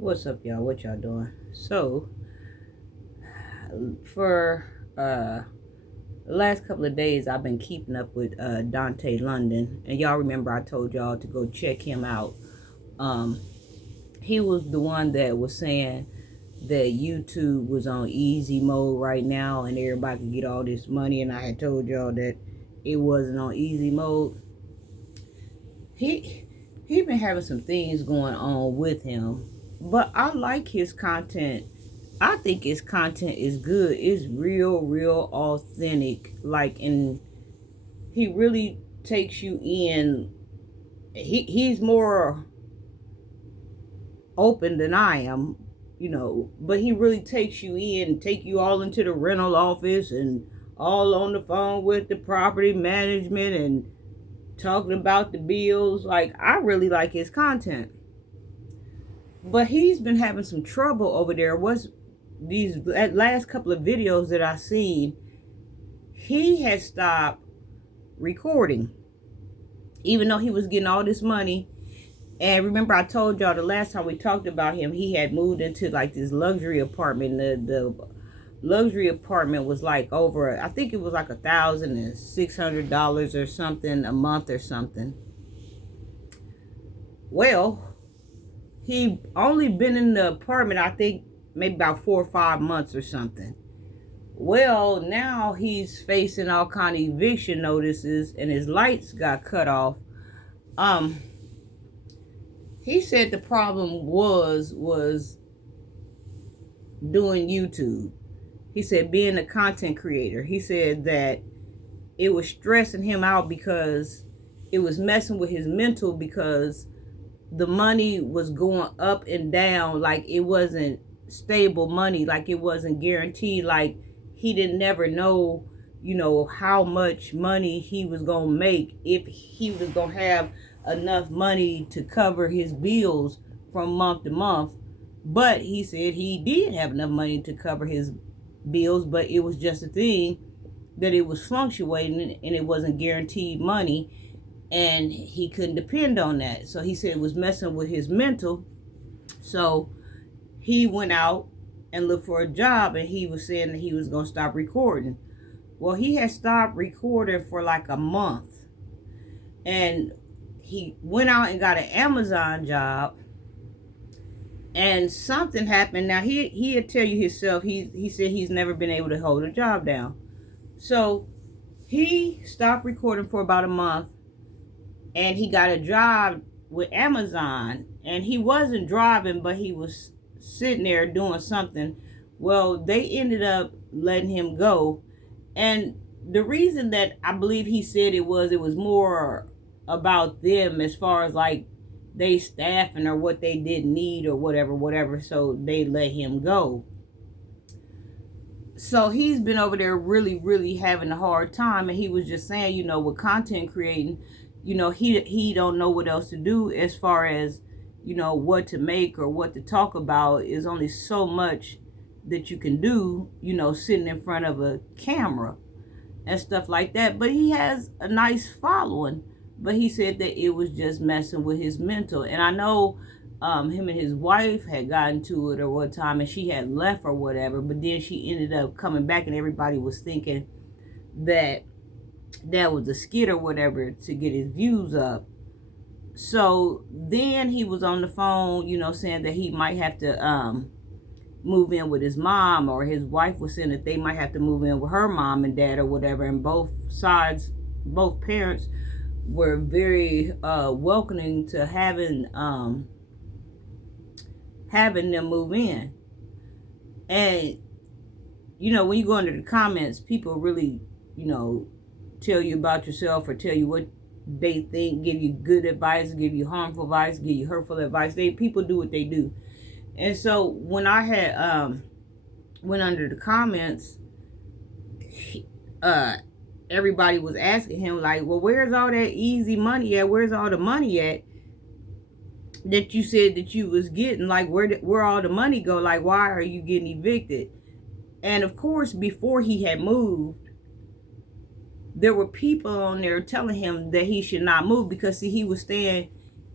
What's up, y'all? What y'all doing? So, for the last couple of days, I've been keeping up with Dontae London, and y'all remember I told y'all to go check him out. Um, he was the one that was saying that YouTube was on easy mode right now, and everybody could get all this money. And I had told y'all that it wasn't on easy mode. He been having some things going on with him, but I like his content. I think his content is good. It's real authentic. And he really takes you in. He's more open than I am, but he really takes you in, take you all into the rental office and all on the phone with the property management and talking about the bills. Like, I really like his content. But he's been having some trouble over there. These last couple of videos that I seen, he had stopped recording, even though he was getting all this money. And remember, I told y'all the last time we talked about him, he had moved into like this luxury apartment. The luxury apartment was like over, I think it was like $1,600 or something a month or something. Well, he only been in the apartment, I think, maybe about 4 or 5 months or something. Well, now he's facing all kind of eviction notices, and his lights got cut off. He said the problem was doing YouTube. He said being a content creator. He said that it was stressing him out because it was messing with his mental, because the money was going up and down. Like, it wasn't stable money. Like, it wasn't guaranteed. Like, he didn't never know, how much money he was going to make, if he was going to have enough money to cover his bills from month to month. But he said he did have enough money to cover his bills, but it was just a thing that it was fluctuating and it wasn't guaranteed money, and he couldn't depend on that. So he said it was messing with his mental. So he went out and looked for a job, and he was saying that he was going to stop recording. Well, he had stopped recording for like a month, and he went out and got an Amazon job, and something happened. Now, he'll tell you himself, he said he's never been able to hold a job down. So he stopped recording for about a month, and he got a job with Amazon, and he wasn't driving, but he was sitting there doing something. Well, they ended up letting him go. And the reason that I believe he said it was more about them, as far as like they staffing or what they didn't need or whatever. So they let him go. So he's been over there really having a hard time. And he was just saying, with content creating, he don't know what else to do, as far as, what to make or what to talk about. Is only so much that you can do, sitting in front of a camera and stuff like that. But he has a nice following. But he said that it was just messing with his mental. And I know him and his wife had gotten to it or one time, and she had left or whatever. But then she ended up coming back, and everybody was thinking that was a skit or whatever to get his views up. So then he was on the phone, saying that he might have to move in with his mom, or his wife was saying that they might have to move in with her mom and dad or whatever. And both parents were very welcoming to having them move in. And when you go under the comments, people really tell you about yourself, or tell you what they think, give you good advice, give you harmful advice, give you hurtful advice. People do what they do. And so when I had went under the comments, everybody was asking him, like, well, where's all that easy money at? Where's all the money at that you said that you was getting? Like, where all the money go? Like, why are you getting evicted? And of course, before he had moved, there were people on there telling him that he should not move, because, see, he was staying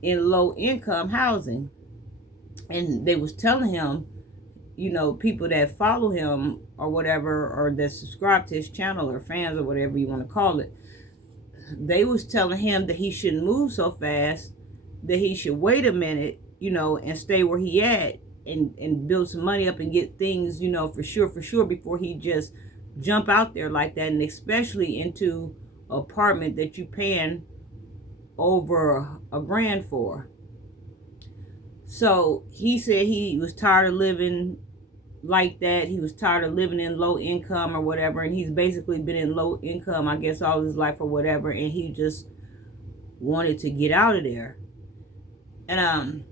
in low income housing. and they was telling him, you know, people that follow him or whatever, or that subscribe to his channel, or fans, or whatever you want to call it, they was telling him that he shouldn't move so fast, that he should wait a minute, you know, and stay where he at, and build some money up and get things, you know, for sure, before he just jump out there like that, and especially into an apartment that you paying over a grand for. So he said he was tired of living like that. He was tired of living in low income or whatever, and he's basically been in low income, I guess, all his life or whatever, and he just wanted to get out of there. And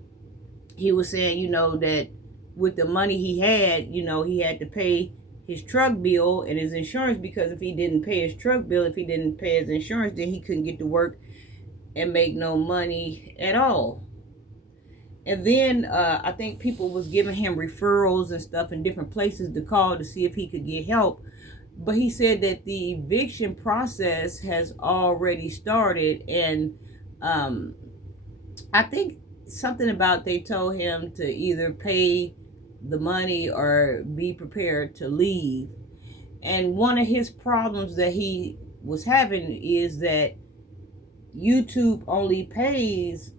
he was saying, you know, that with the money he had, you know, he had to pay his truck bill and his insurance, because if he didn't pay his truck bill, if he didn't pay his insurance, then he couldn't get to work and make no money at all. And then I think people was giving him referrals and stuff in different places to call to see if he could get help. But he said that the eviction process has already started. And I think something about they told him to either pay the money or be prepared to leave. And one of his problems that he was having is that YouTube only pays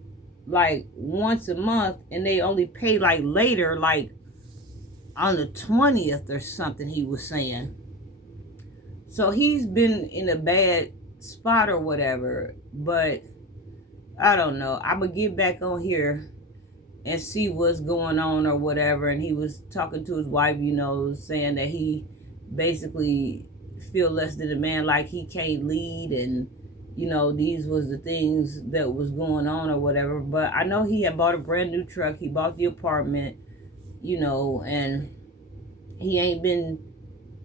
like once a month, and they only pay like later, like on the 20th or something, he was saying. So he's been in a bad spot or whatever. But I don't know, I'm gonna get back on here and see what's going on or whatever. And he was talking to his wife, you know, saying that he basically feel less than a man, like he can't lead, and you know, these was the things that was going on or whatever. But I know he had bought a brand new truck. He bought the apartment, you know, and he ain't been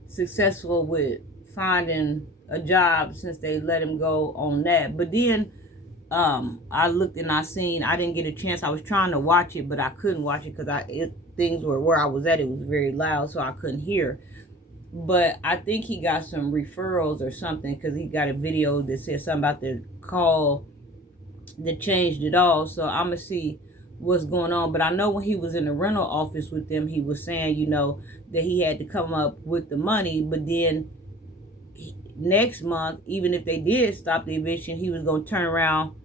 successful with finding a job since they let him go on that. But then I looked and I didn't get a chance. I was trying to watch it, but I couldn't watch it because things were where I was at. It was very loud, so I couldn't hear. But I think he got some referrals or something, because he got a video that said something about the call that changed it all. So I'm going to see what's going on. But I know when he was in the rental office with them, he was saying, you know, that he had to come up with the money. But then next month, even if they did stop the eviction, he was going to turn around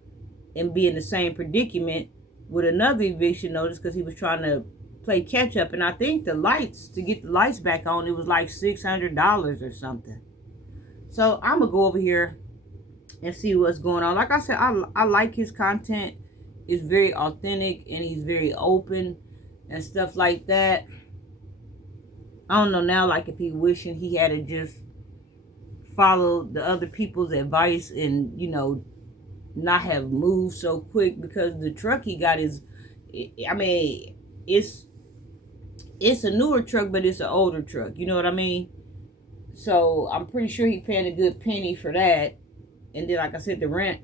and be in the same predicament with another eviction notice, because he was trying to play catch up. And I think to get the lights back on, it was like $600 or something. So I'm gonna go over here and see what's going on. Like I said, I like his content. It's very authentic and he's very open and stuff like that. I don't know now, like if he wishing he had to just follow the other people's advice and, you know, not have moved so quick, because the truck he got is, I mean, it's a newer truck, but it's an older truck. You know what I mean? So I'm pretty sure he paying a good penny for that. And then, like I said, the rent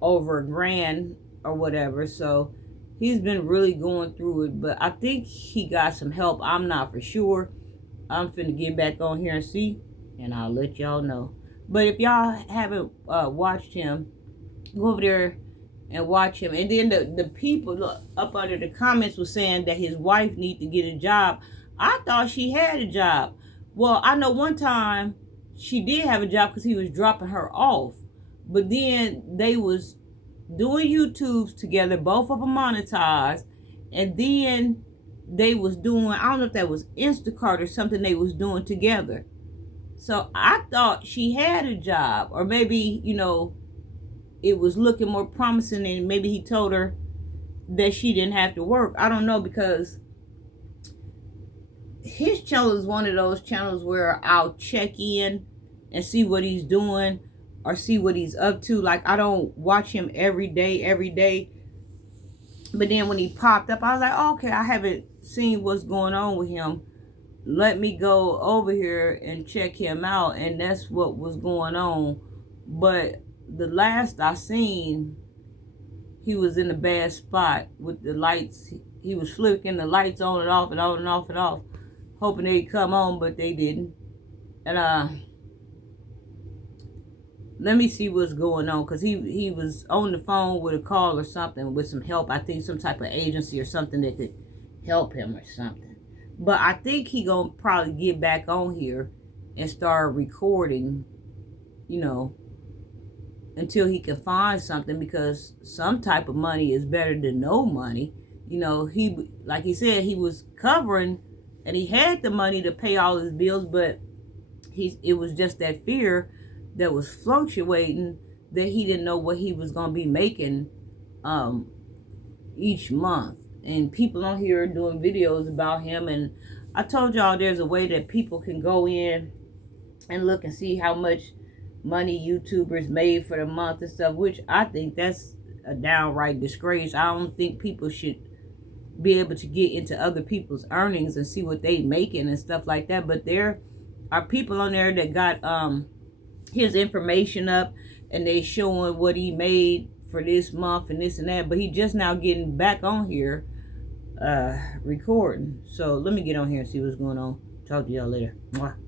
over a grand or whatever. So he's been really going through it. But I think he got some help. I'm not for sure. I'm finna get back on here and see, and I'll let y'all know. But if y'all haven't watched him, go over there and watch him. And then the people up under the comments was saying that his wife need to get a job. I thought she had a job. Well, I know one time she did have a job because he was dropping her off. But then they was doing YouTubes together, both of them monetized. And then they was doing, I don't know if that was Instacart or something they was doing together. So I thought she had a job, or maybe, you know, it was looking more promising, and maybe he told her that she didn't have to work. I don't know, because his channel is one of those channels where I'll check in and see what he's doing or see what he's up to. Like, I don't watch him every day. But then when he popped up, I was like, oh, okay, I haven't seen what's going on with him. Let me go over here and check him out. And that's what was going on. But the last I seen, he was in a bad spot with the lights. He was flicking the lights on and off and on and off and off, hoping they'd come on, but they didn't. And let me see what's going on, because he was on the phone with a call or something with some help. I think some type of agency or something that could help him or something. But I think he gonna probably get back on here and start recording, you know, until he can find something, because some type of money is better than no money. You know, he, like he said, he was covering and he had the money to pay all his bills, but it was just that fear that was fluctuating, that he didn't know what he was going to be making each month. And people on here are doing videos about him, and I told y'all there's a way that people can go in and look and see how much money YouTubers made for the month and stuff, which I think that's a downright disgrace. I don't think people should be able to get into other people's earnings and see what they making and stuff like that. But there are people on there that got his information up, and they showing what he made for this month and this and that. But he just now getting back on here recording. So let me get on here and see what's going on. Talk to y'all later. Mwah.